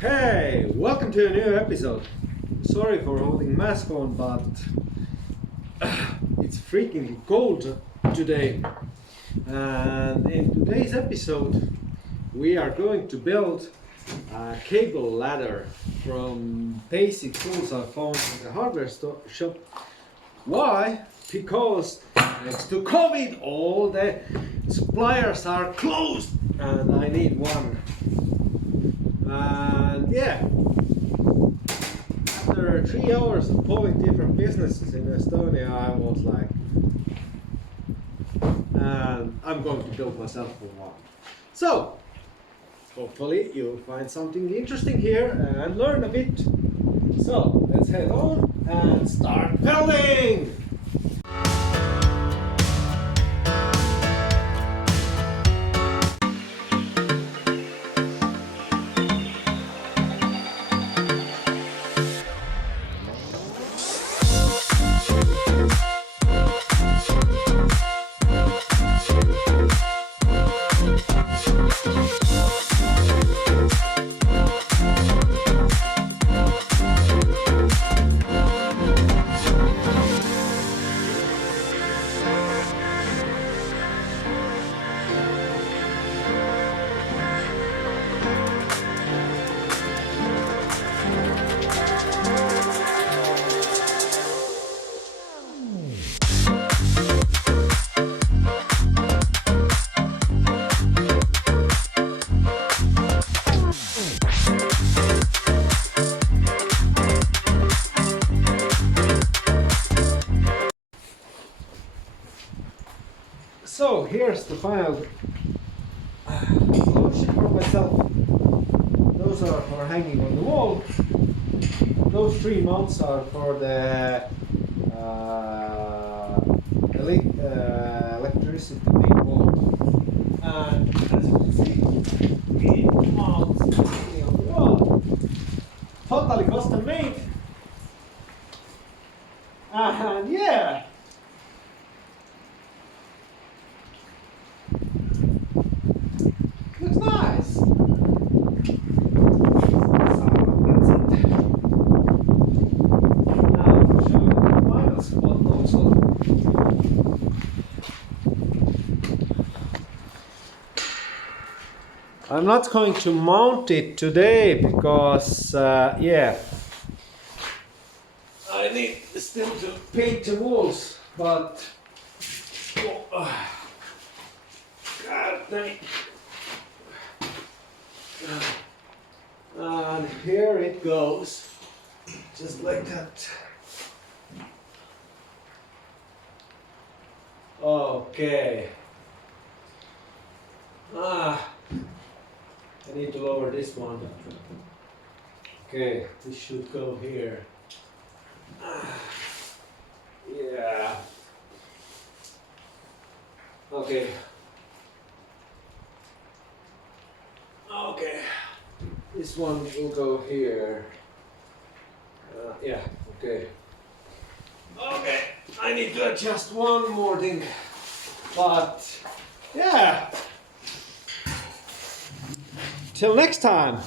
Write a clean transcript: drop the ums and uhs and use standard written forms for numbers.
Hey, welcome to a new episode. Sorry for holding mask on, but it's freaking cold today. And in today's episode, we are going to build a cable ladder from basic tools I found in the hardware shop. Why? Because next to COVID, all the suppliers are closed, and I need one. And yeah, after 3 hours of calling different businesses in Estonia, I was like, I'm going to build myself one. So, hopefully you'll find something interesting here and learn a bit. So, let's head on and start building! So here's the final solution for myself. Those are for hanging on the wall. Those 3 mounts are for the electricity main wall. And as you can see, the mounts hanging on the wall. Totally custom made. And yeah. Looks nice. So that's it. Now I'll show you the final spot also. I'm not going to mount it today because yeah, I need still to paint the walls, but God damn it. And here it goes, just like that. Okay. I need to lower this one. Okay, this should go here. Yeah. Okay. Okay. This one will go here. Yeah, okay. Okay, I need to adjust one more thing. But, yeah. Till next time.